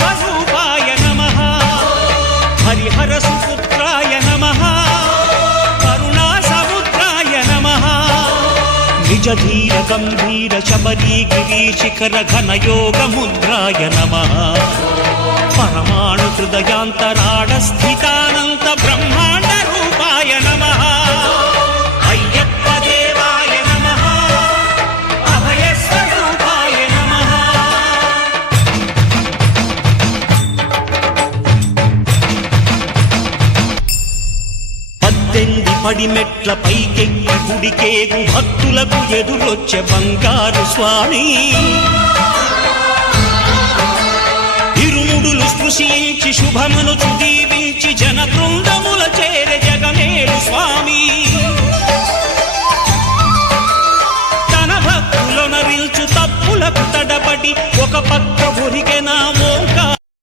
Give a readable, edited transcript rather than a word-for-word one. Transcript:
స్వరూపాయ నమః హరిహర సుపుత్రాయ నమః కరుణా సముద్రాయ నమః నిజ ధీర గంభీర శబరీ గిరీశిఖర ఘన యోగ ముద్రాయ నమః పరమాణు హృదయాంతరాళ స్థితానంత బ్రహ్మాండ రూపాయ నమః అయ్యప్ప దేవాయ నమః అభయ స్వరూపాయ నమః పద్దెనిమిది పడిమెట్ల పైకెక్కి గుడికేగు భక్తులకు ఎదురొచ్చే బంగారు స్వామి ఇరుముడులు స్పృశించి శుభమనుచు దీవించి జన బృందముల చేర జగమేలు స్వామి తన భక్తులనరిల్చు తప్పులకు తడబడి ఒక పక్క ఒరిగెన ఓంకార